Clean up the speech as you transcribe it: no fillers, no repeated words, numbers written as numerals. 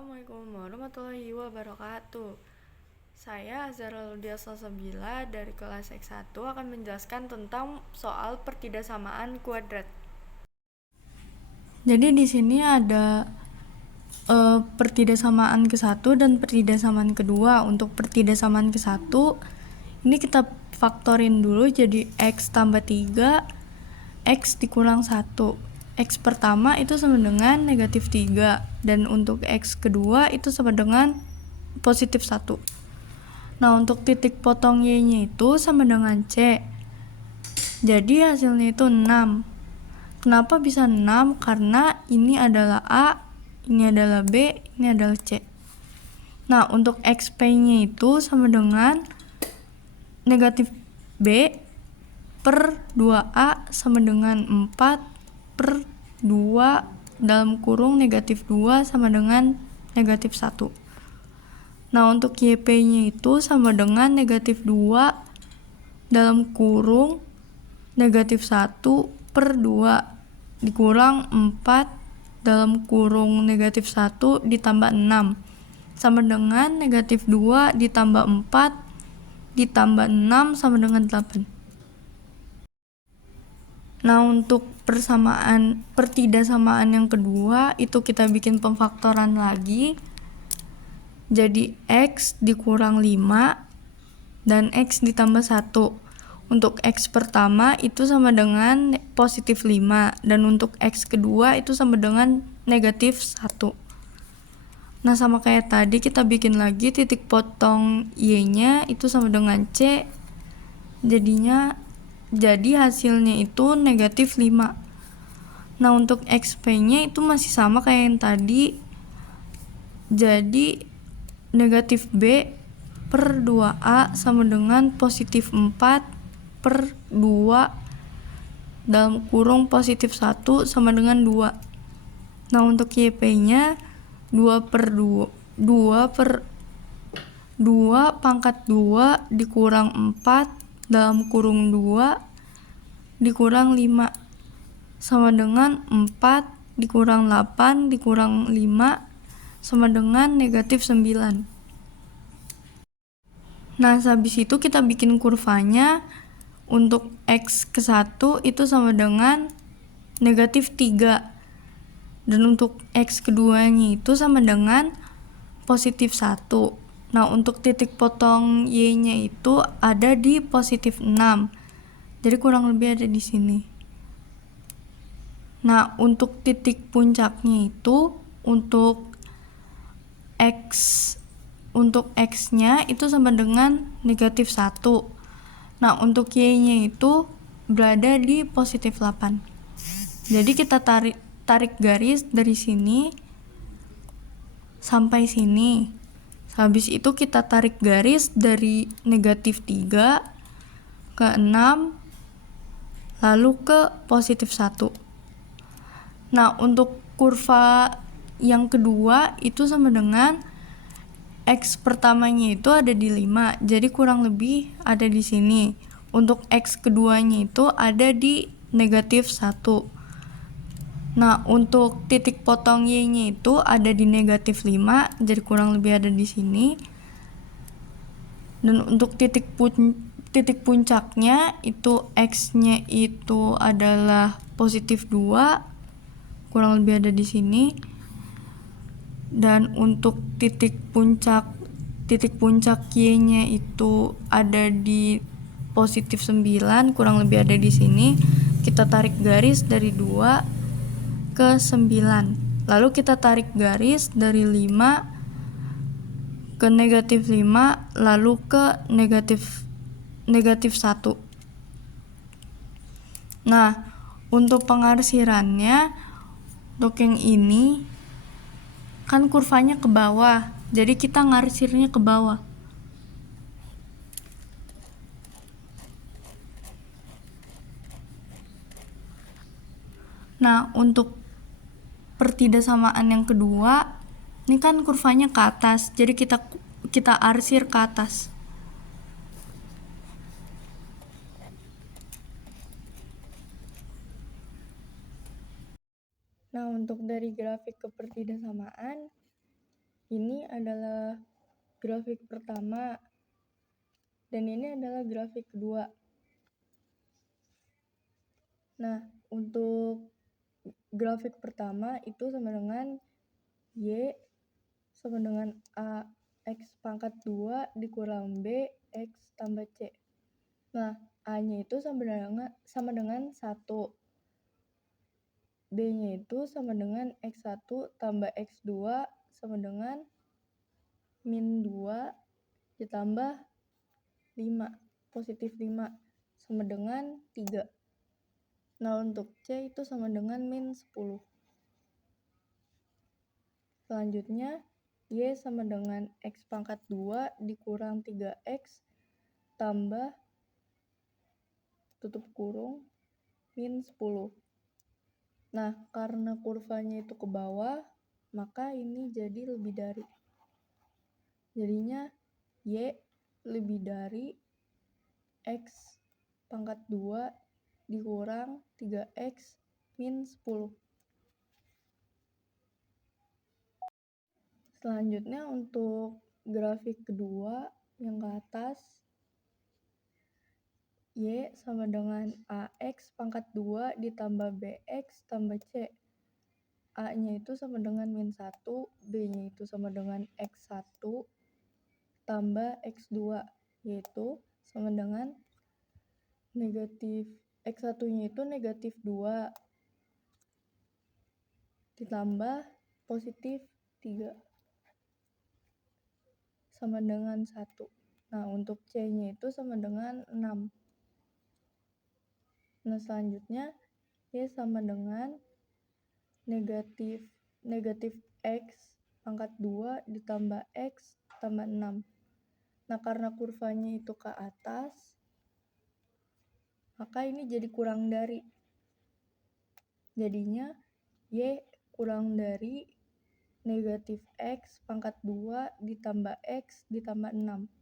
Assalamualaikum warahmatullahi wabarakatuh. Saya Azhara Ludia Salsabila dari kelas X1 akan menjelaskan tentang soal pertidaksamaan kuadrat. Jadi di sini ada pertidaksamaan ke-1 dan pertidaksamaan kedua. Untuk pertidaksamaan ke-1 ini kita faktorin dulu jadi X tambah 3 X dikurang 1. X pertama itu sama dengan negatif 3 dan untuk X kedua itu sama dengan positif 1. Nah, untuk titik potong Y-nya itu sama dengan C. Jadi hasilnya itu 6. Kenapa bisa 6? Karena ini adalah A, ini adalah B, ini adalah C. Nah, untuk XP-nya itu sama dengan negatif B per 2A sama dengan 4 per 2 dalam kurung negatif 2 sama dengan negatif 1. Nah, untuk YP-nya itu sama dengan negatif 2 dalam kurung negatif 1 per 2 dikurang 4 dalam kurung negatif 1 ditambah 6 sama dengan negatif 2 ditambah 4 ditambah 6 sama dengan 8. Nah, untuk pertidaksamaan yang kedua itu kita bikin pemfaktoran lagi. Jadi X dikurang 5 dan X ditambah 1. Untuk X pertama itu sama dengan positif 5 dan untuk X kedua itu sama dengan negatif 1. Nah, sama kayak tadi kita bikin lagi titik potong Y-nya itu sama dengan C. Jadi hasilnya itu negatif 5. Nah, untuk XP-nya itu masih sama kayak yang tadi. Jadi negatif B per 2A sama dengan positif 4 per 2 dalam kurung positif 1 sama dengan 2. Nah, untuk YP-nya 2 per 2 pangkat 2 dikurang 4 dalam kurung 2 dikurang 5 sama dengan 4 dikurang 8 dikurang 5 sama dengan negatif 9. Nah, habis itu kita bikin kurvanya. Untuk X ke-1 itu sama dengan negatif 3 dan untuk X keduanya itu sama dengan positif 1. Nah, untuk titik potong Y-nya itu ada di positif 6. Jadi kurang lebih ada di sini. Nah, untuk titik puncaknya itu untuk X-nya itu sama dengan negatif 1. Nah, untuk Y-nya itu berada di positif 8. Jadi kita tarik garis dari sini sampai sini. Habis itu kita tarik garis dari negatif 3 ke 6 lalu ke positif 1. Nah, untuk kurva yang kedua itu sama dengan X pertamanya itu ada di 5. Jadi kurang lebih ada di sini. Untuk X keduanya itu ada di negatif 1. Nah, untuk titik potong Y-nya itu ada di negatif 5, jadi kurang lebih ada di sini. Dan untuk titik puncaknya itu X-nya itu adalah positif 2, kurang lebih ada di sini. Dan untuk titik puncak Y-nya itu ada di positif 9, kurang lebih ada di sini. Kita tarik garis dari 2 ke 9. Lalu kita tarik garis dari 5 ke negatif 5 lalu ke negatif 1. Nah, untuk pengarsirannya untuk yang ini kan kurvanya ke bawah. Jadi kita ngarsirnya ke bawah. Nah, untuk pertidaksamaan yang kedua, ini kan kurvanya ke atas, jadi kita arsir ke atas. Nah, untuk dari grafik kepertidaksamaan Ini adalah grafik pertama dan ini adalah grafik kedua. Nah, untuk grafik pertama itu sama dengan Y sama dengan A X pangkat 2 dikurang B X tambah C. Nah, A-nya itu sama dengan 1. B-nya itu sama dengan X1 tambah X2 sama dengan min 2 ditambah 5, positif 5 sama dengan 3. Nah, untuk C itu sama dengan min 10. Selanjutnya, Y sama dengan X pangkat 2 dikurang 3X tambah tutup kurung min 10. Nah, karena kurvanya itu ke bawah, maka ini jadi lebih dari. Jadinya Y lebih dari X pangkat 2 dikurang 3X min 10. Selanjutnya untuk grafik kedua yang ke atas, Y sama dengan AX pangkat 2 ditambah BX tambah C. A-nya itu sama dengan min 1, B-nya itu sama dengan X1 tambah X2, yaitu sama dengan negatif X1-nya itu negatif 2 ditambah positif 3 sama dengan 1. Nah, untuk C-nya itu sama dengan 6. Nah, selanjutnya Y sama dengan negatif X pangkat 2 ditambah X tambah 6. Nah, karena kurvanya itu ke atas, maka ini jadi kurang dari. Jadinya Y kurang dari negatif X pangkat 2 ditambah X ditambah 6.